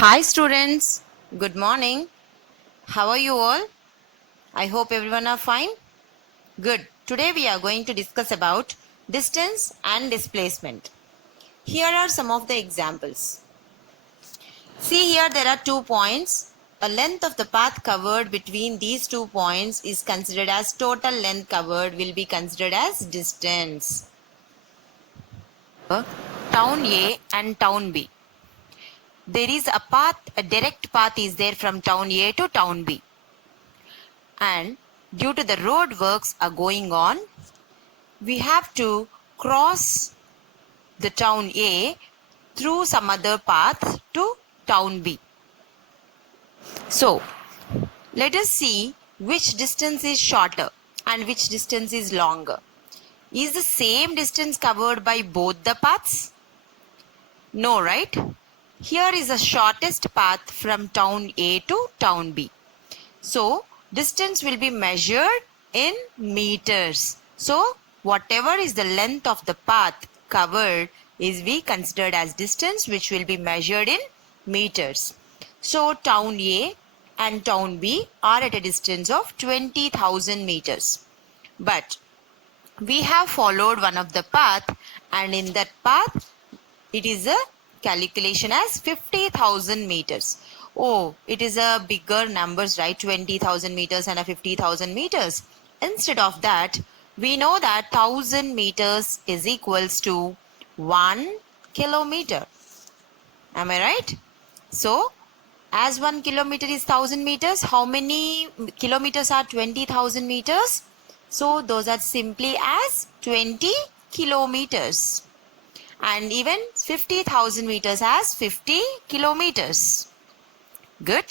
Hi students, good morning. How are you all? I hope everyone are fine. Good. Today we are going to discuss about distance and displacement. Here are some of the examples. See here there are 2 points. The length of the path covered between these 2 points is considered as total length covered will be considered as distance. Town A and town B. There is a path, a direct path is there from town A to town B. And due to the road works are going on, we have to cross the town A through some other path to town B. So, let us see which distance is shorter and which distance is longer. Is the same distance covered by both the paths? No, right? Here is the shortest path from town A to town B. So, distance will be measured in meters. So, whatever is the length of the path covered is be considered as distance which will be measured in meters. So, town A and town B are at a distance of 20,000 meters. But we have followed one of the path, and in that path it is a calculation as 50,000 meters. Oh, it is a bigger numbers, right? 20,000 meters and a 50,000 meters. Instead of that, we know that 1000 meters is equals to 1 kilometer. Am I right? So, as 1 kilometer is 1000 meters, how many kilometers are 20,000 meters? So, those are simply as 20 kilometers. And even 50,000 meters as 50 kilometers. Good.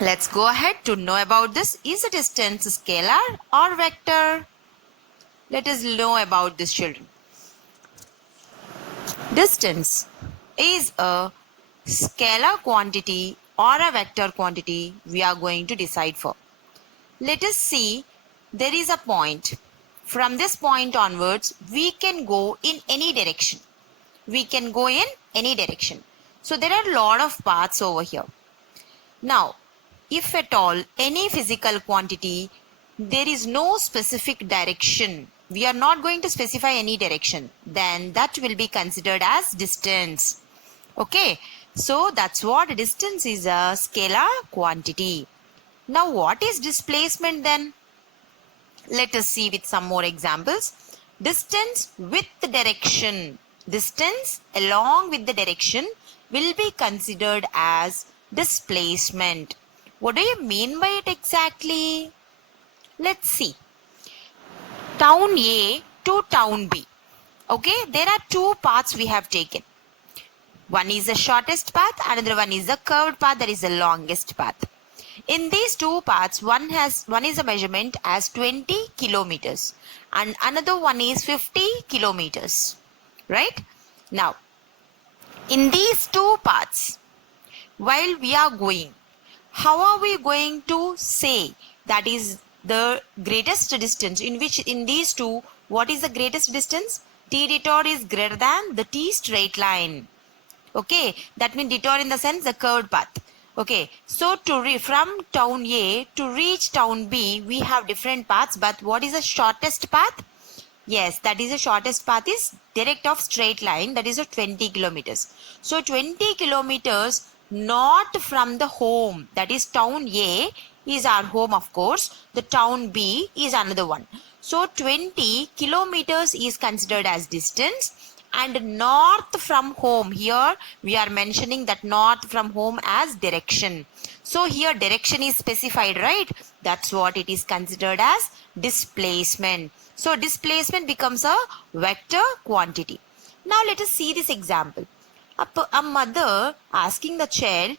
Let's go ahead to know about this. Is a distance scalar or vector? Let us know about this, children. Distance is a scalar quantity or a vector quantity we are going to decide for. Let us see, there is a point. From this point onwards, we can go in any direction. We can go in any direction. So there are a lot of paths over here. Now, if at all any physical quantity, there is no specific direction, we are not going to specify any direction, then that will be considered as distance. Okay, so that's what distance is, a scalar quantity. Now, what is displacement then? Let us see with some more examples. Distance with direction. Distance along with the direction will be considered as displacement. What do you mean by it exactly? Let's see. Town A to town B. Okay, there are 2 paths we have taken. One is the shortest path, another one is the curved path, that is the longest path. In these 2 paths, one is a measurement as 20 kilometers and another one is 50 kilometers. Right? Now, in these 2 paths, while we are going, how are we going to say that is the greatest distance? In these 2, what is the greatest distance? T detour is greater than the T straight line. Okay, that means detour in the sense the curved path. Okay, so from town A to reach town B, we have different paths, but what is the shortest path? Yes, that is the shortest path is direct of straight line, that is a 20 kilometers. So 20 kilometers not from the home, that is town A is our home, of course. The town B is another one. So 20 kilometers is considered as distance. And north from home, here we are mentioning that north from home as direction. So here direction is specified, right? That's what it is considered as displacement. So displacement becomes a vector quantity. Now let us see this example. A mother asking the child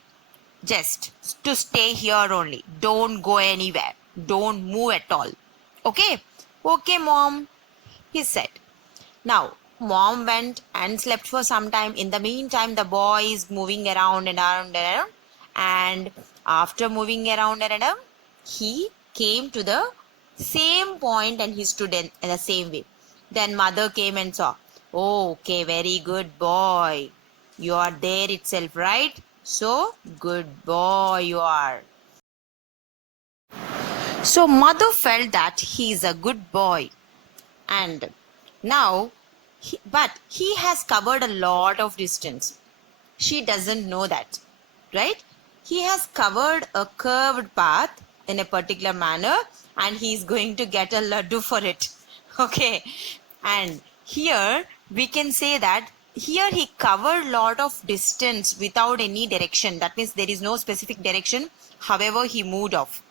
just to stay here only. Don't go anywhere. Don't move at all. Okay? Okay, mom, he said. Now, mom went and slept for some time. In the meantime, the boy is moving around and around and around. And after moving around and around, he came to the same point and he stood in the same way. Then mother came and saw, oh, okay, very good boy. You are there itself, right? So, good boy you are. So, Madhu felt that he is a good boy. And now, but he has covered a lot of distance. She doesn't know that, right? He has covered a curved path in a particular manner and he is going to get a laddu for it. Okay. And here we can say that here he covered lot of distance without any direction. That means there is no specific direction. However, he moved off.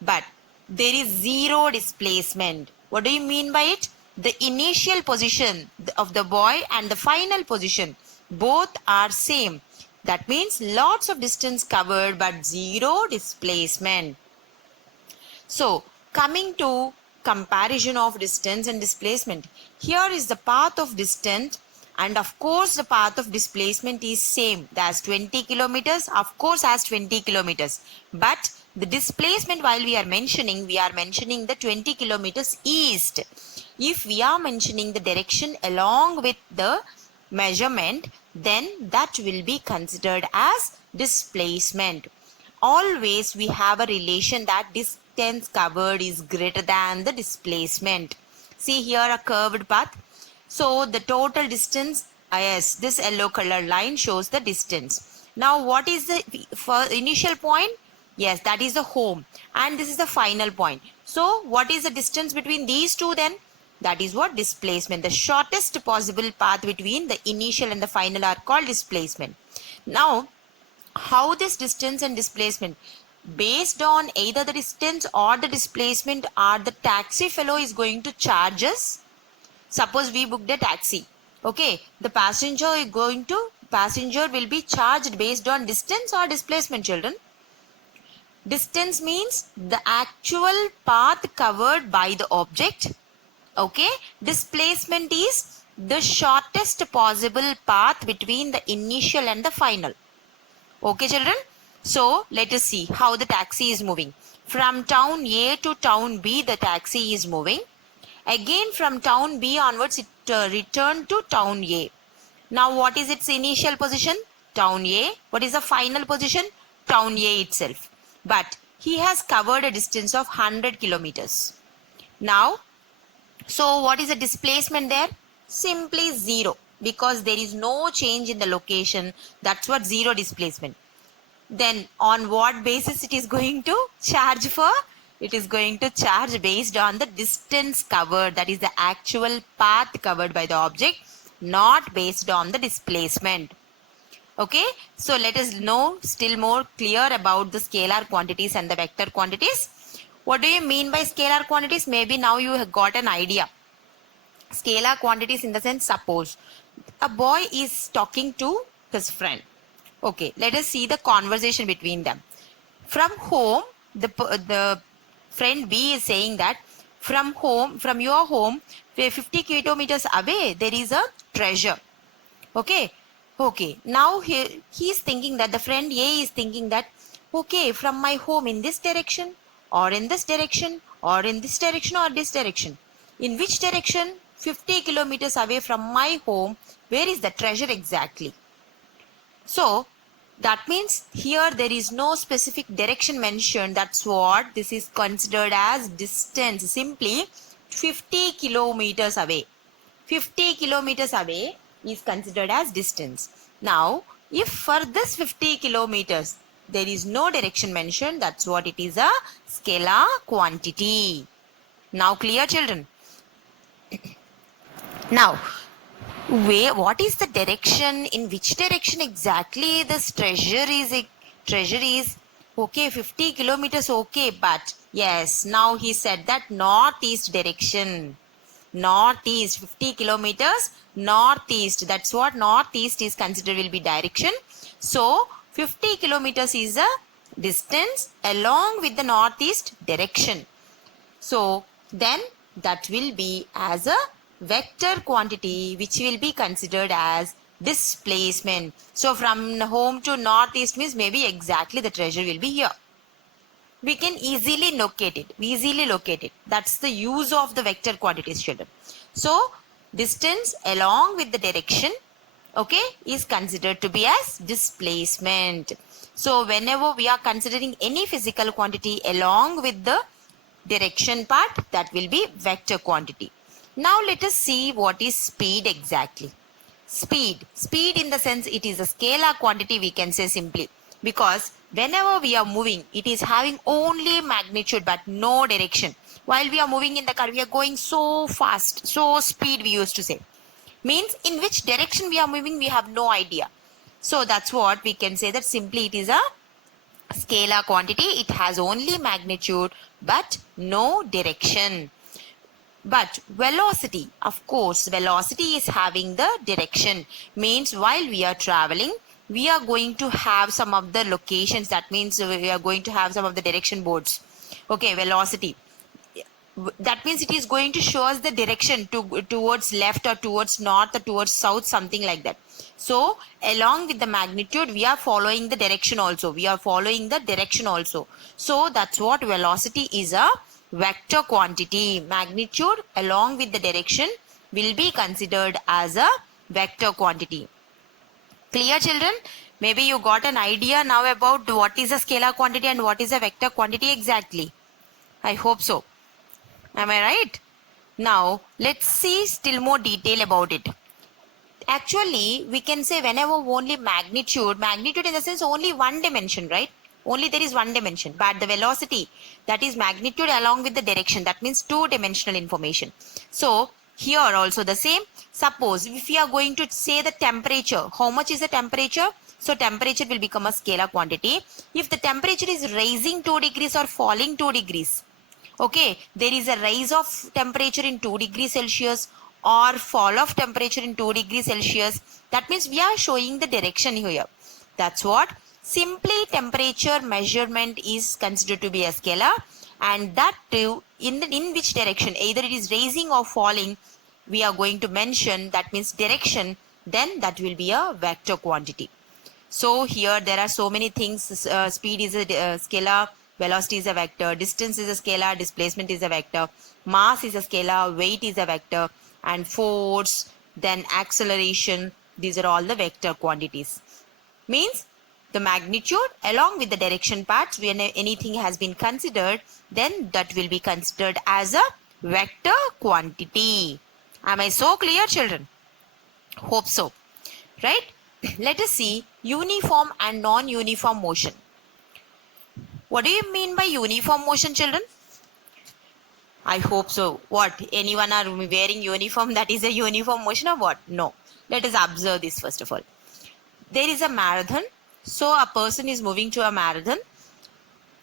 But there is zero displacement. What do you mean by it? The initial position of the boy and the final position both are same. That means lots of distance covered but zero displacement. So, coming to comparison of distance and displacement. Here is the path of distance and of course the path of displacement is same. That's 20 kilometers, of course as 20 kilometers. But the displacement while we are mentioning the 20 kilometers east. If we are mentioning the direction along with the measurement, then that will be considered as displacement. Always we have a relation that distance covered is greater than the displacement. See here a curved path. So the total distance, yes, this yellow color line shows the distance. Now what is the initial point? Yes, that is the home and this is the final point. So what is the distance between these two then? That is what displacement. The shortest possible path between the initial and the final are called displacement. Now, how this distance and displacement? Based on either the distance or the displacement, or the taxi fellow is going to charge us. Suppose we booked a taxi. Okay, the passenger will be charged based on distance or displacement, children. Distance means the actual path covered by the object. Okay, displacement is the shortest possible path between the initial and the final. Okay, children. So let us see how the taxi is moving. From town A to town B, the taxi is moving. Again, from town B onwards, it returned to town A. Now, what is its initial position? Town A. What is the final position? Town A itself. But he has covered a distance of 100 kilometers. Now, so what is the displacement there? Simply zero, because there is no change in the location. That's what zero displacement. Then on what basis it is going to charge for? It is going to charge based on the distance covered, that is the actual path covered by the object, not based on the displacement. Okay, so let us know still more clear about the scalar quantities and the vector quantities. What do you mean by scalar quantities? Maybe now you have got an idea. Scalar quantities in the sense, suppose a boy is talking to his friend. Okay, let us see the conversation between them. From home, the friend B is saying that from your home, 50 kilometers away, there is a treasure. Okay, okay. Now he is thinking that the friend A is thinking that, okay, from my home in this direction, or in this direction, or in this direction, or this direction. In which direction? 50 kilometers away from my home. Where is the treasure exactly? So, that means here there is no specific direction mentioned. That's what this is considered as distance. Simply 50 kilometers away. 50 kilometers away is considered as distance. Now, if for this 50 kilometers there is no direction mentioned, that's what it is, a scalar quantity. Now clear, children? Now, what is the direction? In which direction exactly this treasure is? Okay, 50 kilometers, okay, but yes, now he said that northeast direction. Northeast, 50 kilometers, northeast. That's what northeast is considered will be direction. So, 50 kilometers is a distance along with the northeast direction. So, then that will be as a vector quantity which will be considered as displacement. So from home to northeast means maybe exactly the treasure will be here. We can easily locate it. That's the use of the vector quantities, children. So distance along with the direction okay, is considered to be as displacement. So whenever we are considering any physical quantity along with the direction part, that will be vector quantity. Now let us see what is speed exactly. Speed in the sense it is a scalar quantity, we can say simply, because whenever we are moving, it is having only magnitude but no direction. While we are moving in the car, we are going so fast, so speed we used to say. Means in which direction we are moving, we have no idea. So that's what we can say, that simply it is a scalar quantity. It has only magnitude but no direction. But velocity, of course, velocity is having the direction. Means while we are traveling, we are going to have some of the locations. That means we are going to have some of the direction boards. Okay, velocity. That means it is going to show us the direction towards left or towards north or towards south, something like that. So along with the magnitude, we are following the direction also. So that's what velocity is, a vector quantity. Magnitude along with the direction will be considered as a vector quantity. Clear, children? Maybe you got an idea now about what is a scalar quantity and what is a vector quantity exactly. I hope so. Am I right? Now, let's see still more detail about it. Actually, we can say whenever only magnitude in the sense only one dimension, right? Only there is one dimension, but the velocity, that is magnitude along with the direction, that means two-dimensional information. So, here also the same. Suppose if we are going to say the temperature, how much is the temperature? So, temperature will become a scalar quantity. If the temperature is rising 2 degrees or falling 2 degrees, okay, there is a rise of temperature in 2 degrees Celsius or fall of temperature in 2 degrees Celsius. That means we are showing the direction here. That's what simply temperature measurement is considered to be a scalar, and that too in which direction, either it is rising or falling, we are going to mention, that means direction, then that will be a vector quantity. So here there are so many things. Speed is a scalar, velocity is a vector, distance is a scalar, displacement is a vector, mass is a scalar, weight is a vector, and force, then acceleration, these are all the vector quantities. Means the magnitude along with the direction parts, when anything has been considered, then that will be considered as a vector quantity. Am I so clear, children? Hope so. Right? Let us see uniform and non-uniform motion. What do you mean by uniform motion, children? I hope so. What? Anyone are wearing uniform? That is a uniform motion or what? No. Let us observe this first of all. There is a marathon. So a person is moving to a marathon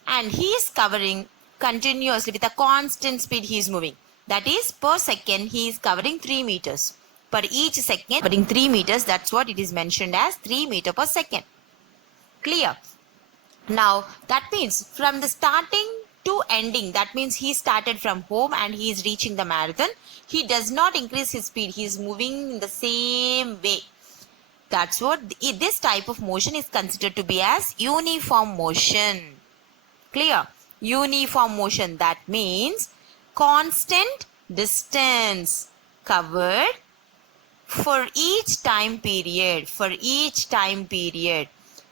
and he is covering continuously with a constant speed he is moving. That is, per second he is covering 3 meters. Per each second covering 3 meters, that's what it is mentioned as 3 meter per second. Clear? Now that means from the starting to ending, that means he started from home and he is reaching the marathon. He does not increase his speed. He is moving in the same way. That's what this type of motion is considered to be as uniform motion. Clear? Uniform motion, that means constant distance covered for each time period.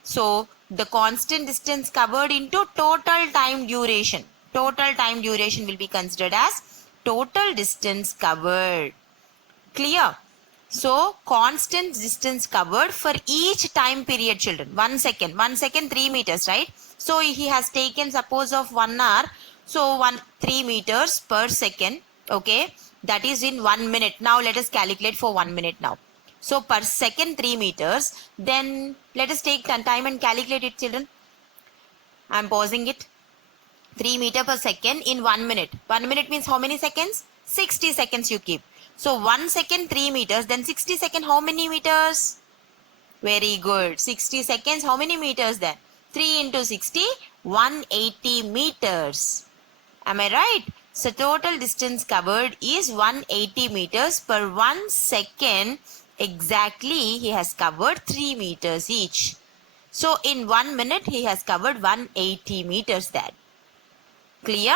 So the constant distance covered into total time duration. Total time duration will be considered as total distance covered. Clear? So constant distance covered for each time period, children. 1 second. 1 second 3 meters, right? So he has taken suppose of 1 hour. So 3 meters per second. Okay. That is in 1 minute. Now let us calculate for 1 minute now. So per second 3 meters. Then let us take time and calculate it, children. I am pausing it. 3 meter per second in 1 minute. 1 minute means how many seconds? 60 seconds you keep. So 1 second 3 meters. Then 60 second how many meters? Very good. 60 seconds how many meters then? 3 into 60, 180 meters. Am I right? So total distance covered is 180 meters per 1 second. Exactly, he has covered 3 meters each. So in 1 minute, he has covered 180 meters there. Clear?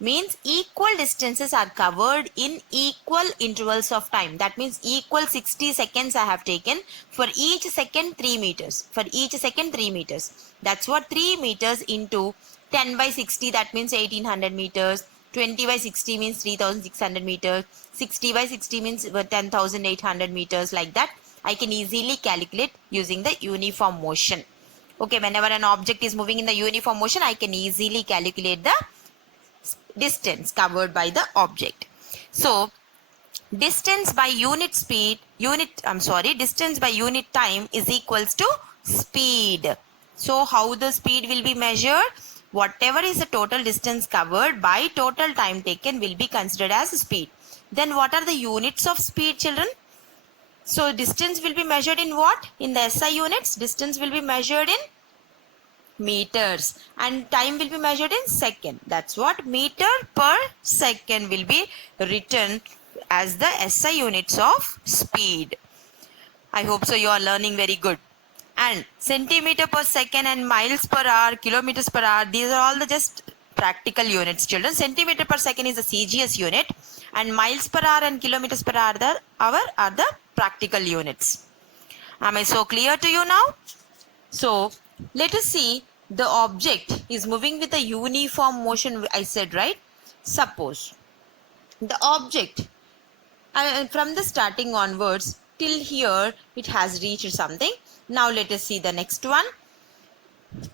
means equal distances are covered in equal intervals of time. That means equal 60 seconds I have taken. For each second 3 meters. For each second 3 meters. That's what 3 meters into 10 by 60, that means 1800 meters. 20 by 60 means 3600 meters. 60 by 60 means 10,800 meters. Like that, I can easily calculate using the uniform motion. Okay, whenever an object is moving in the uniform motion, I can easily calculate the distance covered by the object. So distance by distance by unit time is equals to speed. So how the speed will be measured? Whatever is the total distance covered by total time taken will be considered as speed. Then what are the units of speed, children? So distance will be measured in what? In the SI units, distance will be measured in meters and time will be measured in second. That's what meter per second will be written as the SI units of speed. I hope so you are learning very good. And centimeter per second and miles per hour, kilometers per hour, these are all the just practical units, children. Centimeter per second is the CGS unit and miles per hour and kilometers per hour are the practical units. Am I so clear to you now? So let us see, the object is moving with a uniform motion, I said, right? Suppose the object from the starting onwards till here it has reached something. Now let us see the next one.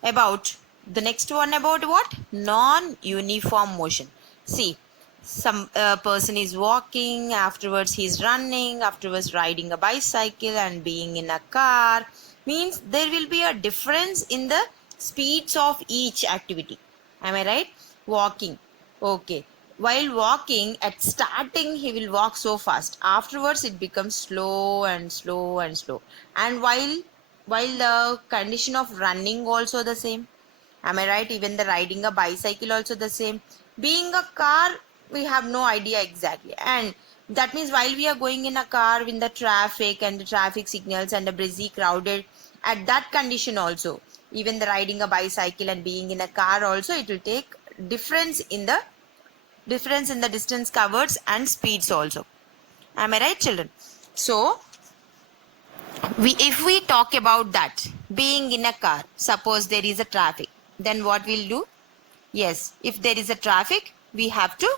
About what? Non-uniform motion. See, some person is walking, afterwards he is running, afterwards riding a bicycle and being in a car. Means there will be a difference in the speeds of each activity. Am I right? Walking. Okay. While walking, at starting he will walk so fast. Afterwards it becomes slow and slow and slow. And while the condition of running also the same. Am I right? Even the riding a bicycle also the same. Being a car, we have no idea exactly. And that means while we are going in a car in the traffic and the traffic signals and the busy crowded, at that condition also, even the riding a bicycle and being in a car also, it will take difference in the distance covered and speeds also. Am I right, children? So if we talk about that, being in a car, suppose there is a traffic, then what we'll do? Yes, if there is a traffic, we have to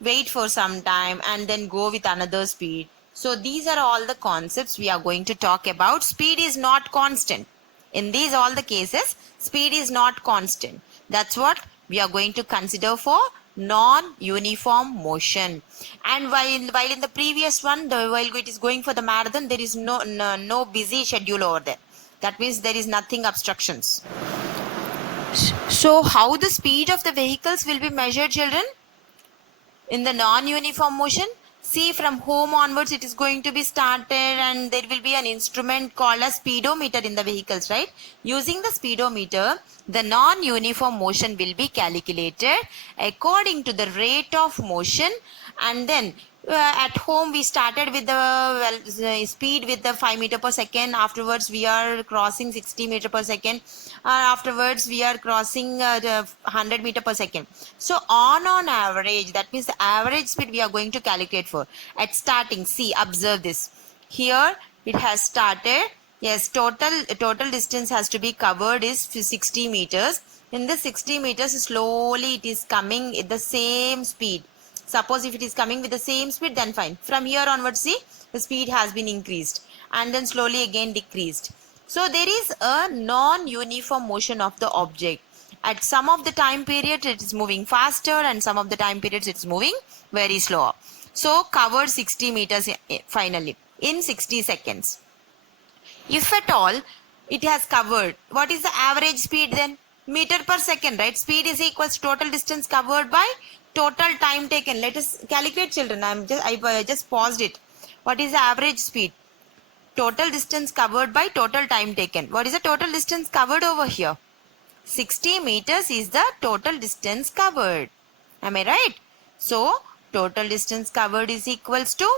wait for some time and then go with another speed. So these are all the concepts we are going to talk about. Speed is not constant. In these all the cases, speed is not constant. That's what we are going to consider for non-uniform motion. And while in the previous one, while it is going for the marathon, there is no busy schedule over there. That means there is nothing obstructions. So how the speed of the vehicles will be measured, children? In the non-uniform motion, see, from home onwards it is going to be started and there will be an instrument called a speedometer in the vehicles, right? Using the speedometer, the non-uniform motion will be calculated according to the rate of motion. And then at home we started with the speed with the 5 meter per second. Afterwards we are crossing 60 meter per second. Afterwards we are crossing 100 meter per second. So on average, that means the average speed we are going to calculate for. At starting, see, observe this. Here it has started. Yes, total distance has to be covered is 60 meters. In the 60 meters, slowly it is coming at the same speed. Suppose if it is coming with the same speed, then fine. From here onwards, see, the speed has been increased and then slowly again decreased. So there is a non-uniform motion of the object. At some of the time period, it is moving faster and some of the time periods, it is moving very slow. So covered 60 meters finally in 60 seconds. If at all it has covered, what is the average speed then? Meter per second, right? Speed is equals to total distance covered by total time taken. Let us calculate, children. I just paused it. What is the average speed? Total distance covered by total time taken. What is the total distance covered over here? 60 meters is the total distance covered. Am I right? So total distance covered is equals to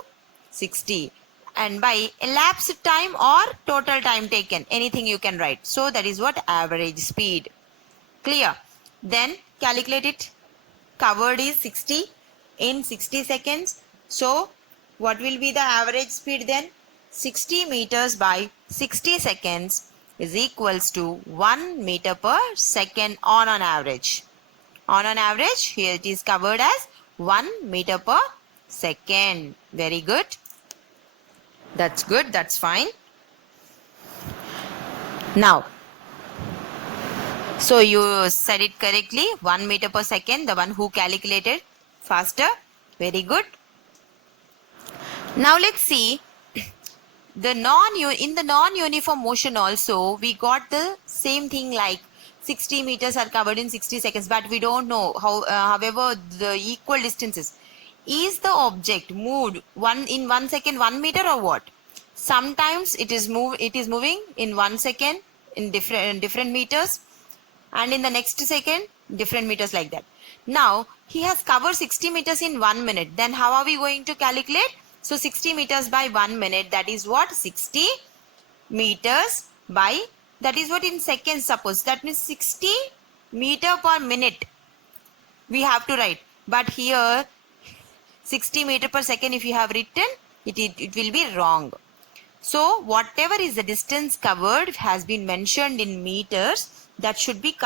60. And by elapsed time or total time taken, anything you can write. So that is what average speed. Clear? Then calculate it. covered is 60 in 60 seconds. So what will be the average speed then? 60 meters by 60 seconds is equals to 1 meter per second on an average. On an average, here it is covered as 1 meter per second. Very good. That's good. That's fine. Now, so you said it correctly. 1 meter per second. The one who calculated faster. Very good. Now let's see. In the non-uniform motion also, we got the same thing like 60 meters are covered in 60 seconds, but we don't know how, however, the equal distances. Is the object moved in 1 second 1 meter or what? Sometimes it is moving in 1 second in different meters, and in the next second different meters like that. Now he has covered 60 meters in 1 minute. Then how are we going to calculate? So 60 meters by 1 minute, that is what? 60 meters by, that is what in seconds, suppose. That means 60 meter per minute we have to write. But here 60 meter per second if you have written, it will be wrong. So whatever is the distance covered has been mentioned in meters. That should be,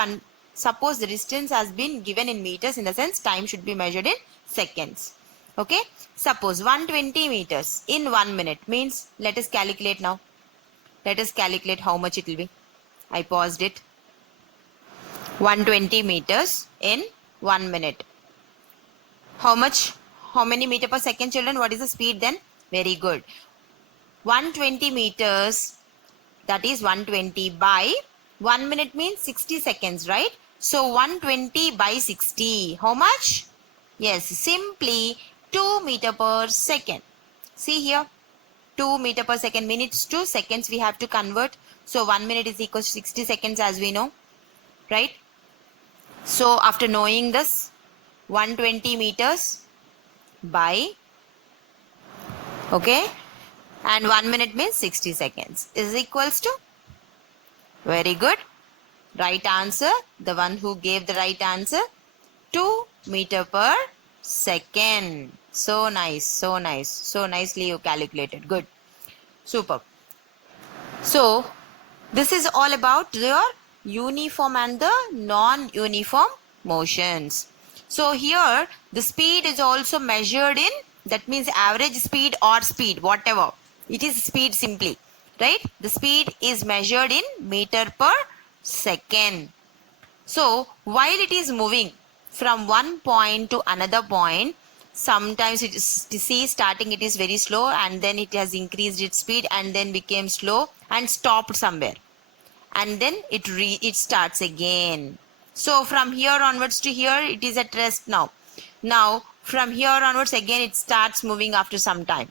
suppose the distance has been given in meters, in the sense time should be measured in seconds. Okay, suppose 120 meters in 1 minute means, let us calculate now. Let us calculate how much it will be. I paused it. 120 meters in 1 minute. How much? How many meter per second, children? What is the speed then? Very good. 120 meters, that is 120 by 1 minute means 60 seconds, right? So 120 by 60. How much? Yes, simply 2 meter per second. See here, 2 meter per second. Minutes to seconds we have to convert. So 1 minute is equal to 60 seconds, as we know, right? So after knowing this, 120 meters by, okay, and 1 minute means 60 seconds is equals to, very good, right answer, the one who gave the right answer, 2 meter per second. So nice, so nice, so nicely you calculated. Good, superb. So this is all about your uniform and the non-uniform motions. So here the speed is also measured in, that means average speed or speed, whatever. It is speed simply, right? The speed is measured in meter per second. So while it is moving from one point to another point, sometimes it is, see, starting it is very slow, and then it has increased its speed and then became slow and stopped somewhere, and then it starts again. So from here onwards to here it is at rest now. Now from here onwards again it starts moving after some time.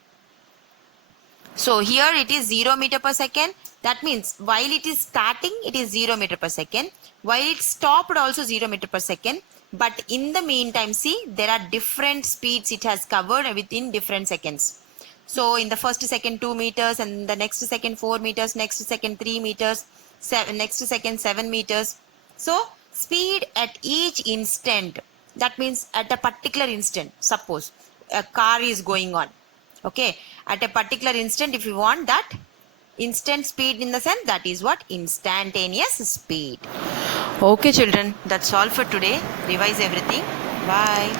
So here it is 0 meter per second. That means while it is starting it is 0 meter per second. While it stopped also 0 meter per second. But in the meantime, see, there are different speeds it has covered within different seconds. So in the first second 2 meters, and the next second 4 meters, next second 3 meters, next second 7 meters. So speed at each instant, that means at a particular instant, suppose a car is going on, okay, at a particular instant, if you want that instant speed, in the sense, that is what? Instantaneous speed. Okay children, that's all for today. Revise everything. Bye.